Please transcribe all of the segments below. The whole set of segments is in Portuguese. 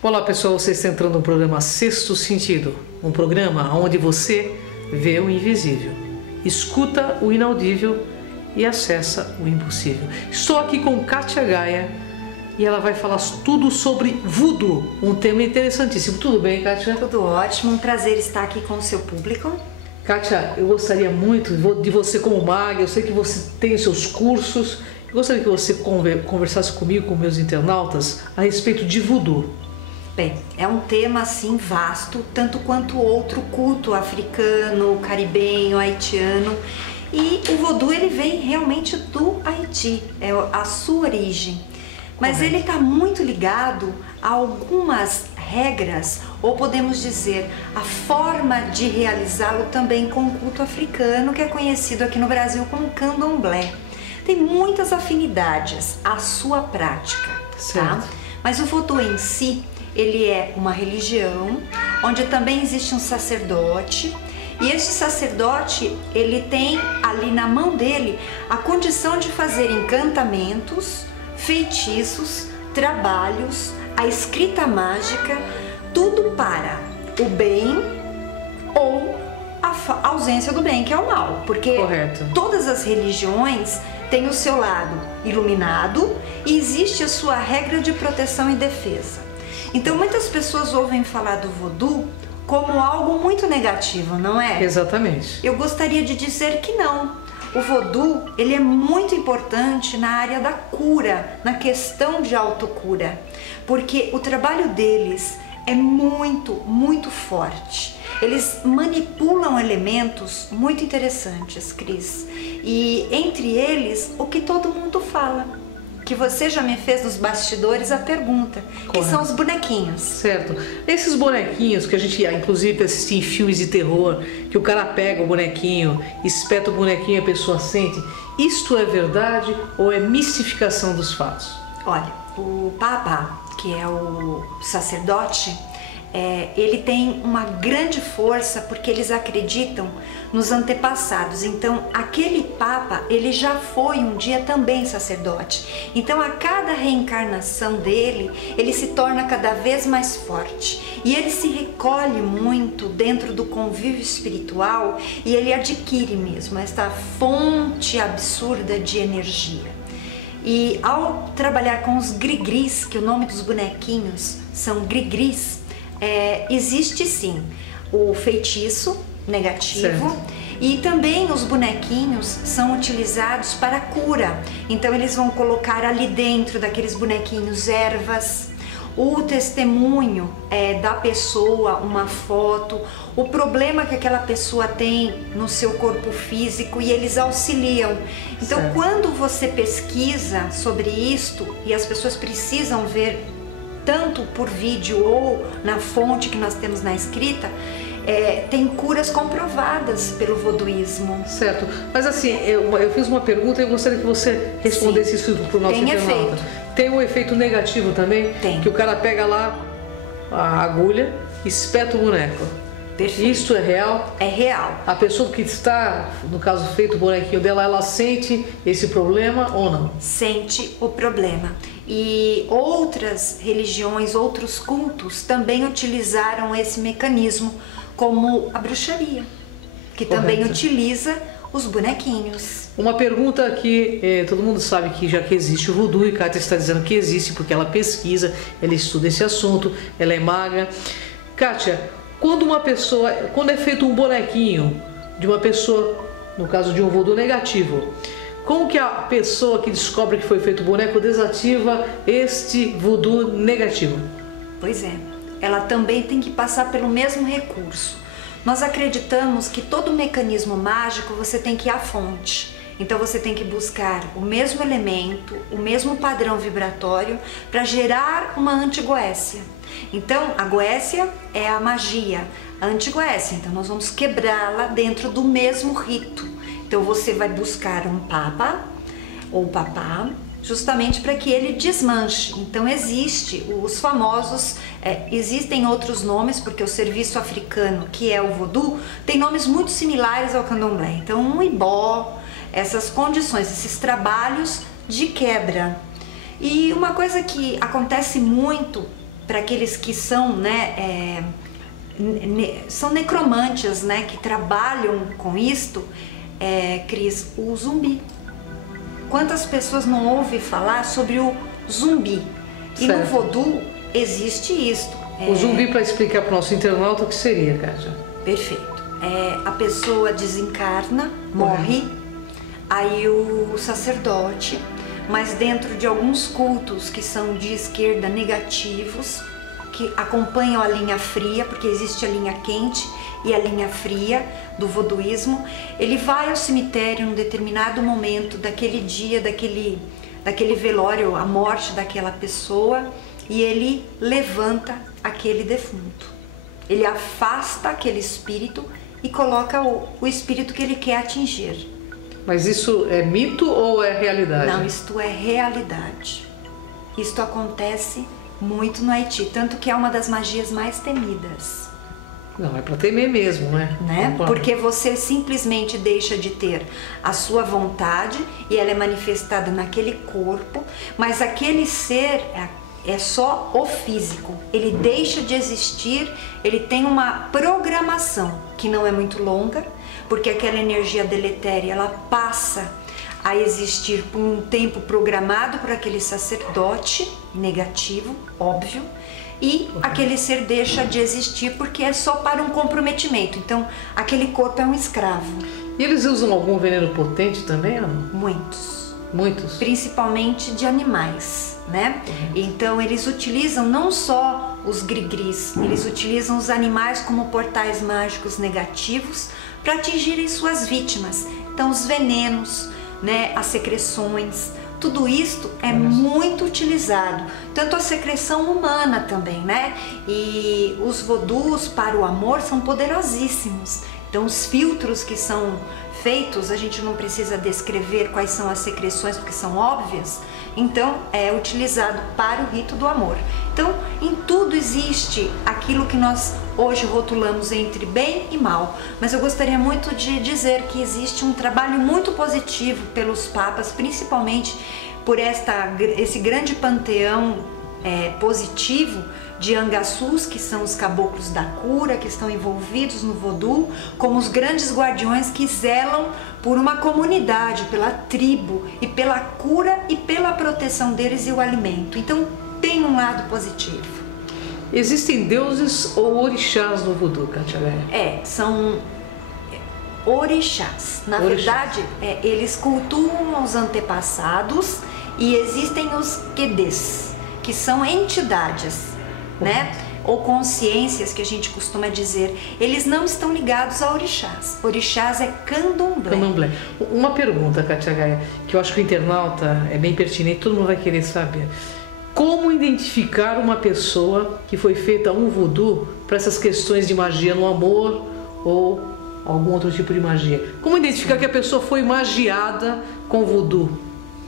Olá pessoal, você está entrando no programa Sexto Sentido, um programa onde você vê o invisível, escuta o inaudível e acessa o impossível. Estou aqui com Kátia Gaia e ela vai falar tudo sobre voodoo, um tema interessantíssimo. Tudo bem, Kátia? Tudo ótimo, um prazer estar aqui com o seu público. Kátia, eu gostaria muito de você como maga, eu sei que você tem os seus cursos, eu gostaria que você conversasse comigo, com meus internautas, a respeito de voodoo. Bem, é um tema assim vasto, tanto quanto outro culto africano, caribenho, haitiano. E o voodoo ele vem realmente do Haiti, é a sua origem. Mas ele está muito ligado a algumas regras, ou podemos dizer, a forma de realizá-lo também com o culto africano, que é conhecido aqui no Brasil como candomblé. Tem muitas afinidades à sua prática, tá? Mas o voodoo em si, ele é uma religião, onde também existe um sacerdote, e esse sacerdote, ele tem ali na mão dele a condição de fazer encantamentos, feitiços, trabalhos, a escrita mágica, tudo para o bem ou a ausência do bem, que é o mal, porque todas as religiões têm o seu lado iluminado e existe a sua regra de proteção e defesa. Então muitas pessoas ouvem falar do voodoo como algo muito negativo, não é? Exatamente. Eu gostaria de dizer que não. O voodoo, ele é muito importante na área da cura, na questão de autocura, porque o trabalho deles é muito forte. Eles manipulam elementos muito interessantes, Cris, e entre eles o que todo mundo fala, que você já me fez nos bastidores a pergunta, que são os bonequinhos. Certo. Esses bonequinhos que a gente, inclusive, assiste em filmes de terror, que o cara pega o bonequinho, espeta o bonequinho e a pessoa sente, isto é verdade ou é mistificação dos fatos? Olha, o Papa, que é o sacerdote, ele tem uma grande força porque eles acreditam nos antepassados. Então aquele Papa, ele já foi um dia também sacerdote. Então a cada reencarnação dele, ele se torna cada vez mais forte. E ele se recolhe muito dentro do convívio espiritual e ele adquire mesmo esta fonte absurda de energia. E ao trabalhar com os grigris, que o nome dos bonequinhos são grigris, existe sim o feitiço negativo, e também os bonequinhos são utilizados para cura. Então eles vão colocar ali dentro daqueles bonequinhos ervas, o testemunho da pessoa, uma foto, o problema que aquela pessoa tem no seu corpo físico, e eles auxiliam. Então quando você pesquisa sobre isto, e as pessoas precisam ver tanto por vídeo ou na fonte que nós temos na escrita, tem curas comprovadas pelo voduísmo. Certo. Mas assim, eu fiz uma pergunta e eu gostaria que você respondesse isso para o nosso internauta. Tem um efeito negativo também? Tem. Que o cara pega lá a agulha e espeta o boneco. Perfeito. Isso é real? É real. A pessoa que está, no caso, feito o bonequinho dela, ela sente esse problema ou não? Sente o problema. E outras religiões, outros cultos também utilizaram esse mecanismo, como a bruxaria, que também utiliza os bonequinhos. Uma pergunta que todo mundo sabe que já que existe o voodoo, e Kátia está dizendo que existe porque ela pesquisa, ela estuda esse assunto, ela é maga. Kátia, quando é feito um bonequinho de uma pessoa, no caso de um voodoo negativo, como que a pessoa que descobre que foi feito o boneco desativa este voodoo negativo? Pois é, ela também tem que passar pelo mesmo recurso. Nós acreditamos que todo mecanismo mágico você tem que ir à fonte. Então você tem que buscar o mesmo elemento, o mesmo padrão vibratório para gerar uma antigoécia. Então a goécia é a magia, a antigoécia, então nós vamos quebrá-la dentro do mesmo rito. Então você vai buscar um papa ou papá, justamente para que ele desmanche. Então existe os famosos, existem outros nomes, porque o serviço africano, que é o voodoo, tem nomes muito similares ao candomblé. Então um ibó, essas condições, esses trabalhos de quebra. E uma coisa que acontece muito para aqueles que são, né, são necromantes, né, que trabalham com isto, Cris, o zumbi. Quantas pessoas não ouvem falar sobre o zumbi? E certo. no voodoo existe isto. O zumbi, para explicar para o nosso internauta, o que seria, Kátia? Perfeito. A pessoa desencarna, morre, aí o sacerdote, mas dentro de alguns cultos que são de esquerda negativos, que acompanham a linha fria, porque existe a linha quente e a linha fria do voduísmo, ele vai ao cemitério em um determinado momento daquele dia, daquele velório, a morte daquela pessoa, e ele levanta aquele defunto. Ele afasta aquele espírito e coloca o espírito que ele quer atingir. Mas isso é mito ou é realidade? Não, isto é realidade. Isto acontece muito no Haiti, tanto que é uma das magias mais temidas. Não, é para temer mesmo, né? Porque você simplesmente deixa de ter a sua vontade e ela é manifestada naquele corpo, mas aquele ser é só o físico. Ele deixa de existir, ele tem uma programação que não é muito longa, porque aquela energia deletéria, ela passa a existir por um tempo programado por aquele sacerdote negativo, óbvio, e aquele ser deixa de existir porque é só para um comprometimento. Então, aquele corpo é um escravo. E eles usam algum veneno potente também, Ana? Muitos. Muitos? Principalmente de animais, né? Então, eles utilizam não só os grigris, eles utilizam os animais como portais mágicos negativos para atingirem suas vítimas. Então, os venenos, né, as secreções, tudo isto é muito utilizado, tanto a secreção humana também, né? E os vodus para o amor são poderosíssimos. Então, os filtros que são feitos, a gente não precisa descrever quais são as secreções, porque são óbvias. Então, é utilizado para o rito do amor. Então, em tudo existe aquilo que nós hoje rotulamos entre bem e mal. Mas eu gostaria muito de dizer que existe um trabalho muito positivo pelos papas, principalmente por esse grande panteão positivo de Angassus, que são os caboclos da cura, que estão envolvidos no voodoo, como os grandes guardiões que zelam por uma comunidade, pela tribo e pela cura e pela proteção deles e o alimento. Então tem um lado positivo. Existem deuses ou orixás no voodoo, Kátia Gaia? São orixás. Na verdade, eles cultuam os antepassados e existem os quedês, que são entidades, né? Ou consciências, que a gente costuma dizer. Eles não estão ligados a orixás. Orixás é candomblé. Candomblé. Uma pergunta, Kátia Gaia, que eu acho que o internauta é bem pertinente, todo mundo vai querer saber. Como identificar uma pessoa que foi feita um voodoo para essas questões de magia no amor ou algum outro tipo de magia? Como identificar que a pessoa foi magiada com voodoo?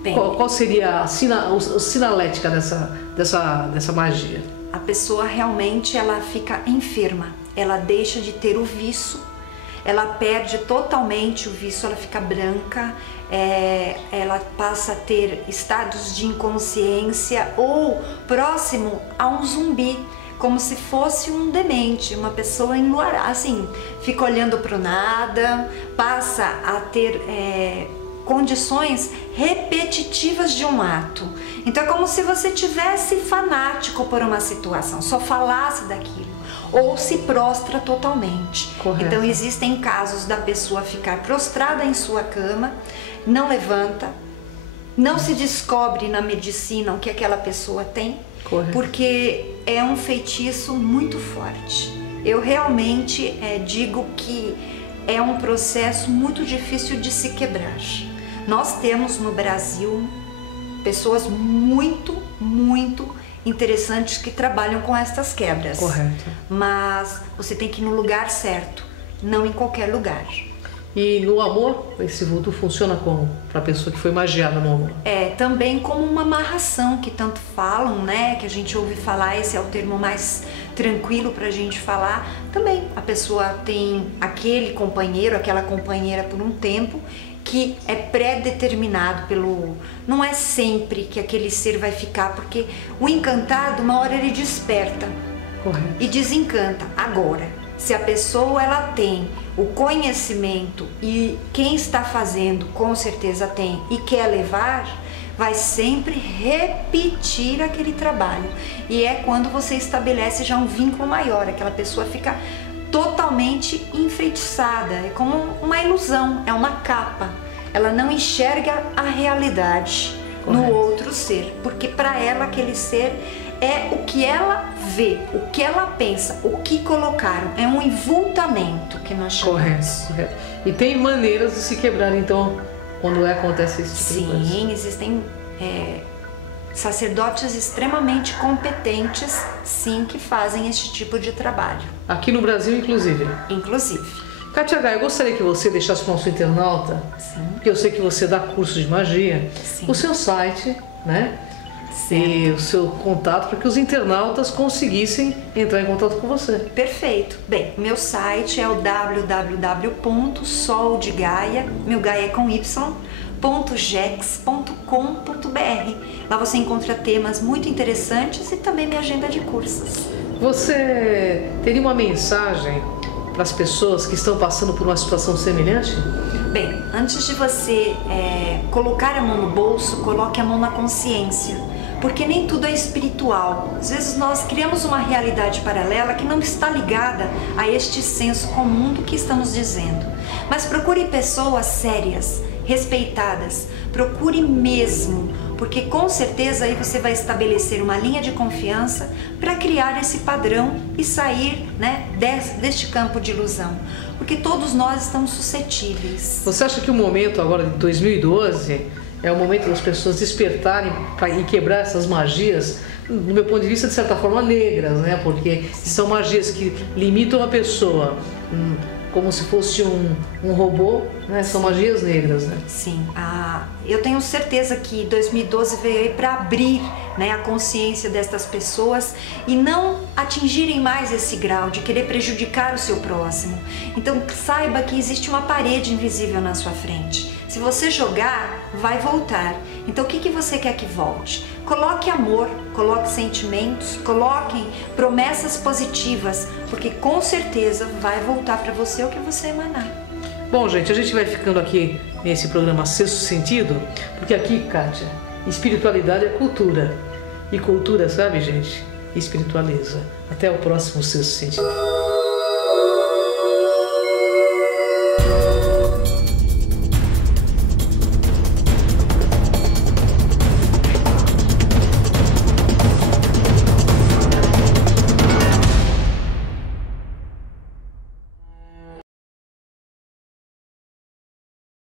Bem, qual seria a sinalética dessa magia? A pessoa realmente ela fica enferma, ela deixa de ter o viço, ela perde totalmente o viço, ela fica branca, ela passa a ter estados de inconsciência ou próximo a um zumbi, como se fosse um demente, uma pessoa enluarada, assim, fica olhando para o nada, passa a ter condições repetitivas de um ato. Então é como se você tivesse fanático por uma situação, só falasse daquilo, ou se prostra totalmente. Correto. Então existem casos da pessoa ficar prostrada em sua cama, não levanta, não se descobre na medicina o que aquela pessoa tem. Correto. Porque é um feitiço muito forte. Eu realmente digo que é um processo muito difícil de se quebrar. Nós temos no Brasil pessoas muito interessantes que trabalham com estas quebras. Correto. Mas você tem que ir no lugar certo, não em qualquer lugar. E no amor, esse voodoo funciona como? Para a pessoa que foi magiada no amor? Também como uma amarração, que tanto falam, né? Que a gente ouve falar, esse é o termo mais tranquilo para a gente falar. Também a pessoa tem aquele companheiro, aquela companheira por um tempo que é pré-determinado pelo... Não é sempre que aquele ser vai ficar, porque o encantado, uma hora ele desperta. Correto. E desencanta. Agora, se a pessoa ela tem o conhecimento e quem está fazendo com certeza tem e quer levar, vai sempre repetir aquele trabalho. E é quando você estabelece já um vínculo maior, aquela pessoa fica totalmente enfeitiçada, é como uma ilusão, é uma capa. Ela não enxerga a realidade no outro ser, porque para ela aquele ser é o que ela vê, o que ela pensa, o que colocaram, é um envoltamento que nós chamamos. Correto. E tem maneiras de se quebrar, então, quando acontece esse tipo de coisa? Sim, existem sacerdotes extremamente competentes, sim, que fazem esse tipo de trabalho. Aqui no Brasil, inclusive? Inclusive. Kátia Gaia, eu gostaria que você deixasse para o nosso internauta, Sim. porque eu sei que você dá curso de magia, Sim. o seu site, né? Certo. E o seu contato para que os internautas conseguissem entrar em contato com você. Perfeito. Bem, meu site é o www.soldegaia, meu Gaia é com Y, .gex.com.br. Lá você encontra temas muito interessantes e também minha agenda de cursos. Você teria uma mensagem para as pessoas que estão passando por uma situação semelhante? Bem, antes de você colocar a mão no bolso, coloque a mão na consciência, porque nem tudo é espiritual. Às vezes nós criamos uma realidade paralela que não está ligada a este senso comum do que estamos dizendo. Mas procure pessoas sérias, respeitadas, procure mesmo, porque com certeza aí você vai estabelecer uma linha de confiança para criar esse padrão e sair, né, deste campo de ilusão, porque todos nós estamos suscetíveis. Você acha que o momento agora de 2012 é o momento das pessoas despertarem e quebrar essas magias, do meu ponto de vista, de certa forma, negras, né? Porque são magias que limitam a pessoa como se fosse um robô, né? São magias negras, né? Sim, eu tenho certeza que 2012 veio aí para abrir, né, a consciência destas pessoas e não atingirem mais esse grau de querer prejudicar o seu próximo. Então saiba que existe uma parede invisível na sua frente. Se você jogar, vai voltar. Então o que você quer que volte? Coloque amor, coloque sentimentos, coloquem promessas positivas, porque com certeza vai voltar para você o que você emanar. Bom, gente, a gente vai ficando aqui nesse programa Sexto Sentido, porque aqui, Kátia, espiritualidade é cultura. E cultura, sabe, gente, espiritualiza. Até o próximo Sexto Sentido.